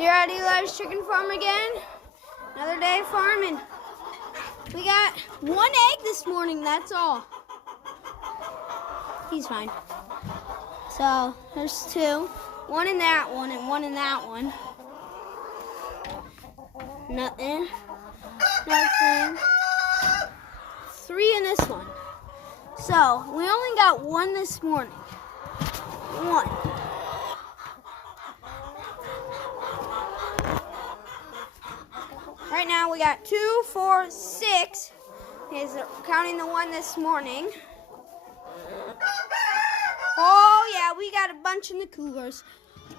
Here at Eli's Chicken Farm again. Another day farming. We got one egg this morning, that's all. He's fine. So, there's two. One in that one and one in that one. Nothing. Nothing. Three in this one. So, we only got one this morning. One. Right now we got 2, 4, 6. Is counting the one this morning. Oh yeah, we got a bunch in the coolers.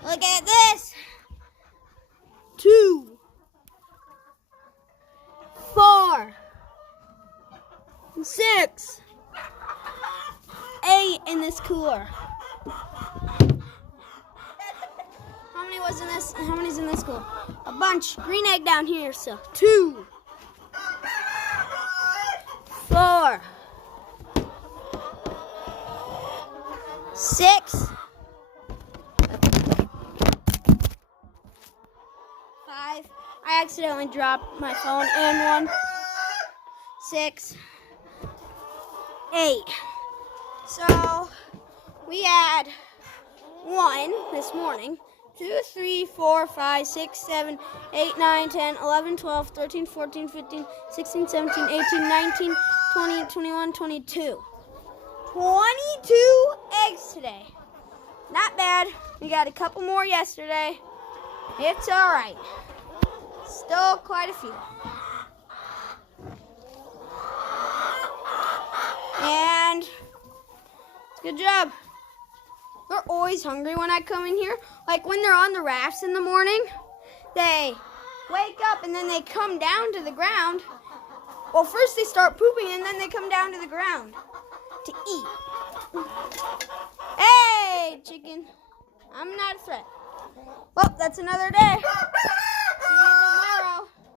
Look at this. 2, 4, 6, 8 in this cooler. How many's in this cooler? A bunch. Green egg down here, so 2, 4, 6, 5. I accidentally dropped my phone and 1, 6, 8. So we had 1 this morning. 2, 3, 4, 5, 6, 7, 8, 9, 10, 11, 12, 13, 14, 15, 16, 17, 18, 19, 20, 21, 22. 22 eggs today. Not bad. We got a couple more yesterday. It's all right. Still quite a few. And good job. They're always hungry when I come in here. Like when they're on the rafts in the morning, they wake up and then they come down to the ground. Well, first they start pooping and then they come down to the ground to eat. Hey, chicken. I'm not a threat. Well, that's another day.